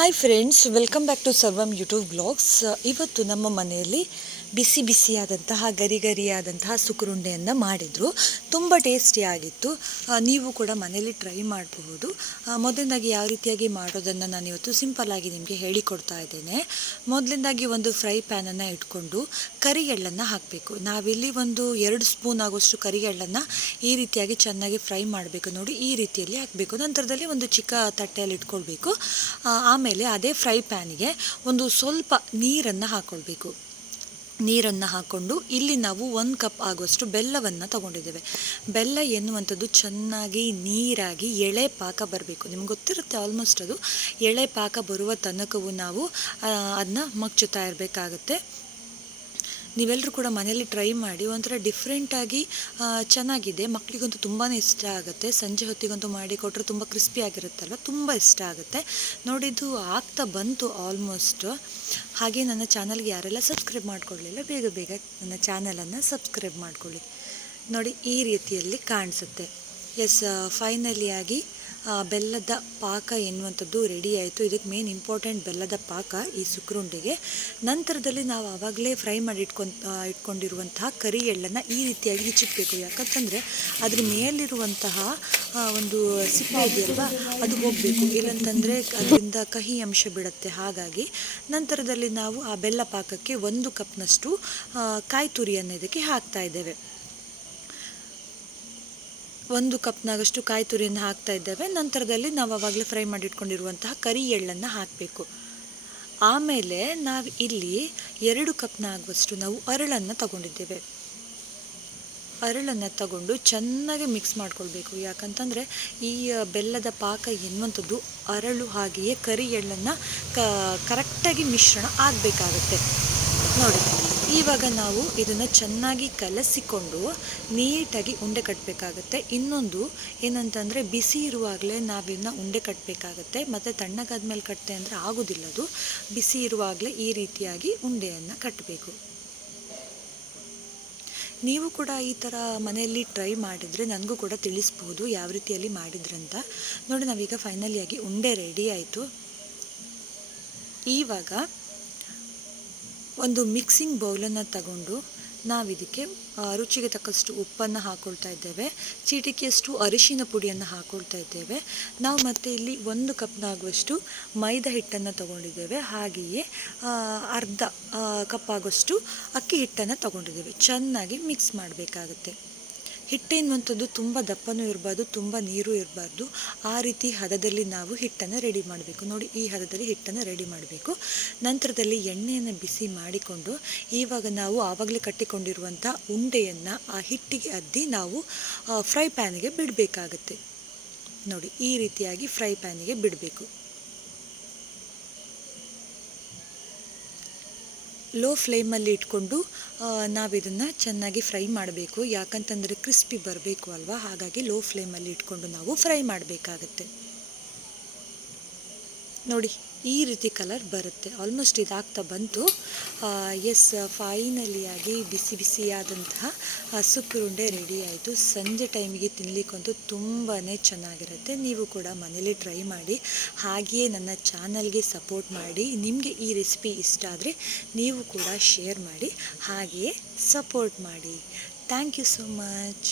Hi friends, welcome back to Sarvam YouTube blogs. ಇವತ್ತು ನಮ್ಮ ಮನೆಯಲ್ಲಿ ಬಿಸಿ ಬಿಸಿಯಾದಂತಹ ಗರಿಗರಿಯಾದಂತಹ ಸುಕರುಂಡೆಯನ್ನು ಮಾಡಿದರು. ತುಂಬ ಟೇಸ್ಟಿಯಾಗಿತ್ತು. ನೀವು ಕೂಡ ಮನೆಯಲ್ಲಿ ಟ್ರೈ ಮಾಡಬಹುದು. ಮೊದಲನೇದಾಗಿ ಯಾವ ರೀತಿಯಾಗಿ ಮಾಡೋದನ್ನು ನಾನು ಇವತ್ತು ಸಿಂಪಲ್ಲಾಗಿ ನಿಮಗೆ ಹೇಳಿಕೊಡ್ತಾ ಇದ್ದೇನೆ. ಮೊದಲನೇದಾಗಿ ಒಂದು ಫ್ರೈ ಪ್ಯಾನನ್ನು ಇಟ್ಕೊಂಡು ಕರಿ ಎಳ್ಳನ್ನು ಹಾಕಬೇಕು. ನಾವಿಲ್ಲಿ ಒಂದು 2 ಸ್ಪೂನ್ ಆಗುವಷ್ಟು ಕರಿ ಎಳ್ಳನ್ನು ಈ ರೀತಿಯಾಗಿ ಚೆನ್ನಾಗಿ ಫ್ರೈ ಮಾಡಬೇಕು. ನೋಡಿ, ಈ ರೀತಿಯಲ್ಲಿ ಹಾಕಬೇಕು. ನಂತರದಲ್ಲಿ ಒಂದು ಚಿಕ್ಕ ತಟ್ಟೆಯಲ್ಲಿ ಇಟ್ಕೊಳ್ಬೇಕು. ಆಮೇಲೆ ಅದೇ ಫ್ರೈ ಪ್ಯಾನಿಗೆ ಒಂದು ಸ್ವಲ್ಪ ನೀರನ್ನು ಹಾಕ್ಕೊಳ್ಬೇಕು. ನೀರನ್ನು ಹಾಕ್ಕೊಂಡು ಇಲ್ಲಿ ನಾವು 1 ಕಪ್ ಆಗುವಷ್ಟು ಬೆಲ್ಲವನ್ನು ತಗೊಂಡಿದ್ದೇವೆ. ಬೆಲ್ಲ ಎನ್ನುವಂಥದ್ದು ಚೆನ್ನಾಗಿ ನೀರಾಗಿ ಎಳೆ ಪಾಕ ಬರಬೇಕು. ನಿಮ್ಗೆ ಗೊತ್ತಿರುತ್ತೆ ಆಲ್ಮೋಸ್ಟ್, ಅದು ಎಳೆ ಪಾಕ ಬರುವ ತನಕವೂ ನಾವು ಅದನ್ನ ಮಗ್ಚುತ್ತಾ ಇರಬೇಕಾಗತ್ತೆ. ನೀವೆಲ್ಲರೂ ಕೂಡ ಮನೆಯಲ್ಲಿ ಟ್ರೈ ಮಾಡಿ. ಒಂಥರ ಡಿಫ್ರೆಂಟಾಗಿ ಚೆನ್ನಾಗಿದೆ. ಮಕ್ಕಳಿಗಂತೂ ತುಂಬಾ ಇಷ್ಟ ಆಗುತ್ತೆ. ಸಂಜೆ ಹೊತ್ತಿಗಂತೂ ಮಾಡಿ ಕೊಟ್ಟರೆ ತುಂಬ ಕ್ರಿಸ್ಪಿಯಾಗಿರುತ್ತಲ್ವ, ತುಂಬ ಇಷ್ಟ ಆಗುತ್ತೆ. ನೋಡಿದ್ದು ಆಗ್ತಾ ಬಂತು ಆಲ್ಮೋಸ್ಟ್. ಹಾಗೆ ನನ್ನ ಚಾನಲ್ಗೆ ಯಾರೆಲ್ಲ ಸಬ್ಸ್ಕ್ರೈಬ್ ಮಾಡ್ಕೊಳ್ಳಿಲ್ಲ, ಬೇಗ ಬೇಗ ನನ್ನ ಚಾನಲನ್ನು ಸಬ್ಸ್ಕ್ರೈಬ್ ಮಾಡ್ಕೊಳ್ಳಿ. ನೋಡಿ, ಈ ರೀತಿಯಲ್ಲಿ ಕಾಣಿಸುತ್ತೆ. ಫೈನಲಿಯಾಗಿ ಬೆಲ್ಲದ ಪಾಕ ಎನ್ನುವಂಥದ್ದು ರೆಡಿ ಆಯಿತು. ಇದಕ್ಕೆ ಮೇನ್ ಇಂಪಾರ್ಟೆಂಟ್ ಬೆಲ್ಲದ ಪಾಕ ಈ ಸುಕ್ರುಂಡಿಗೆ. ನಂತರದಲ್ಲಿ ನಾವು ಆವಾಗಲೇ ಫ್ರೈ ಮಾಡಿ ಇಟ್ಕೊಂಡಿರುವಂತಹ ಕರಿ ಎಳ್ಳನ್ನು ಈ ರೀತಿಯಾಗಿ ಹೆಚ್ಚಿಡಬೇಕು. ಯಾಕಂತಂದರೆ ಅದ್ರ ಮೇಲಿರುವಂತಹ ಒಂದು ಸಿಪ್ಪೆ ಇದೆಯಲ್ವ, ಅದು ಹೋಗಬೇಕು. ಇಲ್ಲಂತಂದರೆ ಅದರಿಂದ ಕಹಿ ಅಂಶ ಬಿಡುತ್ತೆ. ಹಾಗಾಗಿ ನಂತರದಲ್ಲಿ ನಾವು ಆ ಬೆಲ್ಲ ಪಾಕಕ್ಕೆ 1 ಕಪ್ನಷ್ಟು ಕಾಯಿ ತುರಿಯನ್ನು ಇದಕ್ಕೆ ಹಾಕ್ತಾ ಇದ್ದೇವೆ. 1 ಕಪ್ನಾಗಷ್ಟು ಕಾಯಿ ತುರಿಯನ್ನು ಹಾಕ್ತಾ ಇದ್ದೇವೆ. ನಂತರದಲ್ಲಿ ನಾವು ಆವಾಗಲೇ ಫ್ರೈ ಮಾಡಿಟ್ಕೊಂಡಿರುವಂತಹ ಕರಿ ಎಳ್ಳನ್ನು ಹಾಕಬೇಕು. ಆಮೇಲೆ ನಾವು ಇಲ್ಲಿ 2 ಕಪ್ನಾಗುವಷ್ಟು ನಾವು ಅರಳನ್ನು ತಗೊಂಡಿದ್ದೇವೆ. ಅರಳನ್ನು ತಗೊಂಡು ಚೆನ್ನಾಗಿ ಮಿಕ್ಸ್ ಮಾಡ್ಕೊಳ್ಬೇಕು. ಯಾಕಂತಂದರೆ ಈ ಬೆಲ್ಲದ ಪಾಕ ಎನ್ನುವಂಥದ್ದು ಅರಳು ಹಾಗೆಯೇ ಕರಿ ಎಳ್ಳನ್ನು ಕರೆಕ್ಟಾಗಿ ಮಿಶ್ರಣ ಆಗಬೇಕಾಗತ್ತೆ. ನೋಡಿ, ಇವಾಗ ನಾವು ಇದನ್ನು ಚೆನ್ನಾಗಿ ಕಲಸಿಕೊಂಡು ನೀಟಾಗಿ ಉಂಡೆ ಕಟ್ಟಬೇಕಾಗತ್ತೆ. ಇನ್ನೊಂದು ಏನಂತಂದರೆ, ಬಿಸಿ ಇರುವಾಗಲೇ ನಾವಿದನ್ನ ಉಂಡೆ ಕಟ್ಟಬೇಕಾಗತ್ತೆ. ಮತ್ತು ತಣ್ಣಗಾದ್ಮೇಲೆ ಕಟ್ಟೆ ಅಂದರೆ ಆಗೋದಿಲ್ಲ. ಅದು ಬಿಸಿ ಇರುವಾಗಲೇ ಈ ರೀತಿಯಾಗಿ ಉಂಡೆಯನ್ನು ಕಟ್ಟಬೇಕು. ನೀವು ಕೂಡ ಈ ಥರ ಮನೆಯಲ್ಲಿ ಟ್ರೈ ಮಾಡಿದರೆ ನನಗೂ ಕೂಡ ತಿಳಿಸ್ಬೋದು ಯಾವ ರೀತಿಯಲ್ಲಿ ಮಾಡಿದ್ರಂತ. ನೋಡಿ, ನಾವೀಗ ಫೈನಲಿಯಾಗಿ ಉಂಡೆ ರೆಡಿ ಆಯಿತು. ಇವಾಗ ಒಂದು ಮಿಕ್ಸಿಂಗ್ ಬೌಲನ್ನು ತಗೊಂಡು ನಾವಿದಕ್ಕೆ ರುಚಿಗೆ ತಕ್ಕಷ್ಟು ಉಪ್ಪನ್ನು ಹಾಕ್ಕೊಳ್ತಾ ಇದ್ದೇವೆ. ಚಿಟಿಕೆಯಷ್ಟು ಅರಿಶಿನ ಪುಡಿಯನ್ನು ಹಾಕ್ಕೊಳ್ತಾ ಇದ್ದೇವೆ. ನಾವು ಮತ್ತು ಇಲ್ಲಿ 1 ಕಪ್ನಾಗುವಷ್ಟು ಮೈದಾ ಹಿಟ್ಟನ್ನು ತಗೊಂಡಿದ್ದೇವೆ. ಹಾಗೆಯೇ ಅರ್ಧ ಕಪ್ ಆಗುವಷ್ಟು ಅಕ್ಕಿ ಹಿಟ್ಟನ್ನು ತಗೊಂಡಿದ್ದೇವೆ. ಚೆನ್ನಾಗಿ ಮಿಕ್ಸ್ ಮಾಡಬೇಕಾಗತ್ತೆ. ಹಿಟ್ಟೆನ್ನುವಂಥದ್ದು ತುಂಬ ದಪ್ಪನೂ ಇರಬಾರ್ದು, ತುಂಬ ನೀರು ಇರಬಾರ್ದು. ಆ ರೀತಿ ಹದದಲ್ಲಿ ನಾವು ಹಿಟ್ಟನ್ನು ರೆಡಿ ಮಾಡಬೇಕು. ನೋಡಿ, ಈ ಹದದಲ್ಲಿ ಹಿಟ್ಟನ್ನು ರೆಡಿ ಮಾಡಬೇಕು. ನಂತರದಲ್ಲಿ ಎಣ್ಣೆಯನ್ನು ಬಿಸಿ ಮಾಡಿಕೊಂಡು ಇವಾಗ ನಾವು ಆವಾಗಲೇ ಕಟ್ಟಿಕೊಂಡಿರುವಂಥ ಉಂಡೆಯನ್ನು ಆ ಹಿಟ್ಟಿಗೆ ಅದ್ದಿ ನಾವು ಫ್ರೈ ಪ್ಯಾನಿಗೆ ಬಿಡಬೇಕಾಗತ್ತೆ. ನೋಡಿ, ಈ ರೀತಿಯಾಗಿ ಫ್ರೈ ಪ್ಯಾನಿಗೆ ಬಿಡಬೇಕು. ಲೋ ಫ್ಲೇಮಲ್ಲಿ ಇಟ್ಕೊಂಡು ನಾವಿದನ್ನು ಚೆನ್ನಾಗಿ ಫ್ರೈ ಮಾಡಬೇಕು. ಯಾಕಂತಂದರೆ ಕ್ರಿಸ್ಪಿ ಬರಬೇಕು ಅಲ್ವಾ, ಹಾಗಾಗಿ ಲೋ ಫ್ಲೇಮಲ್ಲಿ ಇಟ್ಕೊಂಡು ನಾವು ಫ್ರೈ ಮಾಡಬೇಕಾಗತ್ತೆ. ನೋಡಿ, ಈ ರೀತಿ ಕಲರ್ ಬರುತ್ತೆ. ಆಲ್ಮೋಸ್ಟ್ ಇದಾಗ್ತಾ ಬಂತು. ಫೈನಲಿಯಾಗಿ ಬಿಸಿ ಬಿಸಿಯಾದಂತಹ ಸುಕ್ಕುರುಂಡೆ ರೆಡಿ ಆಯಿತು. ಸಂಜೆ ಟೈಮಿಗೆ ತಿನ್ನಲಿಕ್ಕಂತೂ ತುಂಬಾ ಚೆನ್ನಾಗಿರುತ್ತೆ. ನೀವು ಕೂಡ ಮನೇಲಿ ಟ್ರೈ ಮಾಡಿ. ಹಾಗೆಯೇ ನನ್ನ ಚಾನಲ್ಗೆ ಸಪೋರ್ಟ್ ಮಾಡಿ. ನಿಮಗೆ ಈ ರೆಸಿಪಿ ಇಷ್ಟ ಆದರೆ ನೀವು ಕೂಡ ಶೇರ್ ಮಾಡಿ, ಹಾಗೆಯೇ ಸಪೋರ್ಟ್ ಮಾಡಿ. Thank you so much.